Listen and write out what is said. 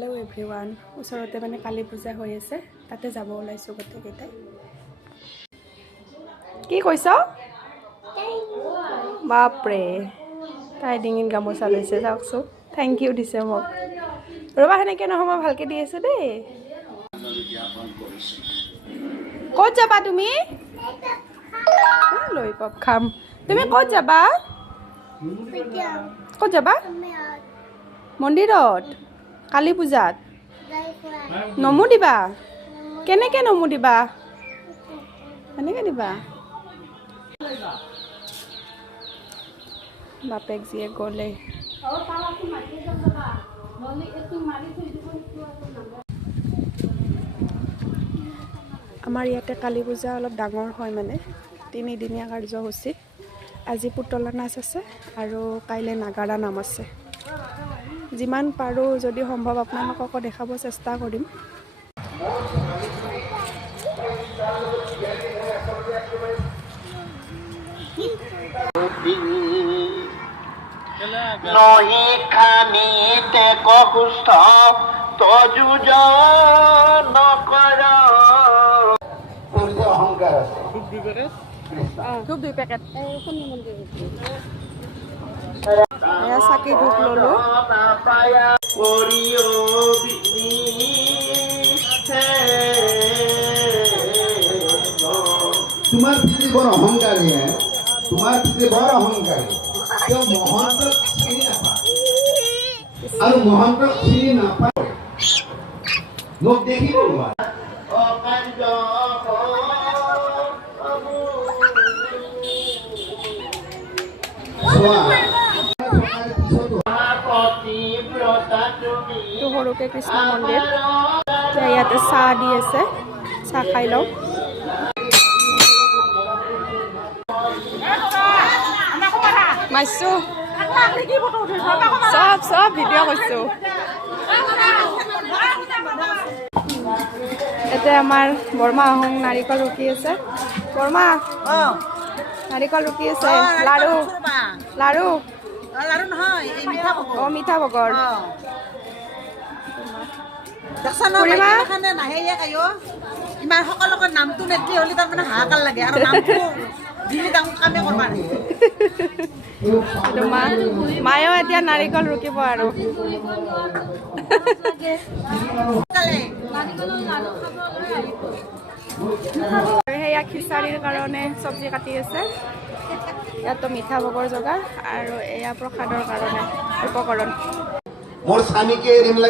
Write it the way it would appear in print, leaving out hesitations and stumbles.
Hello' everyone, ওচৰতে মানে কালী পূজা হৈ আছে, তাতে যাব ওলাইছোঁ গোটেইকেইটাই। কি কৈছ? বাপৰে, তাই ডিঙিত গামোচা লৈছে, চাওকচোন। থেংক ইউ দিছে মোক। ৰ'বা, সেনেকৈ নহয়, মই ভালকৈ দি আছোঁ দেই। ক'ত যাবা তুমি? লৈ পপ খাম। তুমি ক'ত যাবা? ক'ত যাবা? মন্দিৰত? কালী পূজাত নমো দিবা? কেনেকৈ নমো দিবা? কেনেকৈ দিবা? বাপেক জীয়েক গ'লে। আমাৰ ইয়াতে কালী পূজা অলপ ডাঙৰ হয়, মানে 3দিনীয়া কাৰ্যসূচী। আজি পুতলা নাচ আছে আৰু কাইলৈ নাগাৰা নাম আছে। যিমান পাৰোঁ, যদি সম্ভৱ আপোনালোককো দেখাব চেষ্টা কৰিম। নহি খানিতে কষ্ট তযুজন নকৰ অহংকাৰ আছে। ধূপ 2 পেকেট। এয়া চাকি ধূপ ল'লোঁ। তোমাৰ পিতৃ বৰ অহংকাৰী, তোমাৰ পিতৃ বৰ অহংকাৰী। তেওঁ মহন্তক চিনি নাপায় আৰু মহন্তক চিনি নাপায় মোক দেখিব নোৱাৰে। সৰুকে কৃষ্ণ মন্দিৰ, ইয়াতে চাহ দি আছে, চাহ খাই লওঁ। মাৰিছোঁ চব ভিডিঅ' কৰিছোঁ। এতিয়া আমাৰ বৰমা আহোঁ নাৰিকল ৰুকি আছে। বৰমা নাৰিকল ৰুকি আছে। লাৰু লাৰু লাৰু নহয়, এই মিঠা ভোগ। অঁ, মিঠা ভোগৰ। নাহে ইমান সকলোকে নামটো নেতলি হ'লে তাৰমানে হাহাকাৰ লাগে আৰু নামটো দিলে তাক কামে কৰিব নাই। মায়েও এতিয়া নাৰিকল ৰুকিব আৰু সেয়া খিচাৰীৰ কাৰণে চব্জি কাটি আছে। ইয়াতো মিঠা ভোগৰ যোগাৰ আৰু এয়া প্ৰসাদৰ কাৰণে উপকৰণ। মোৰ স্বামীকে এৰিম লাগে।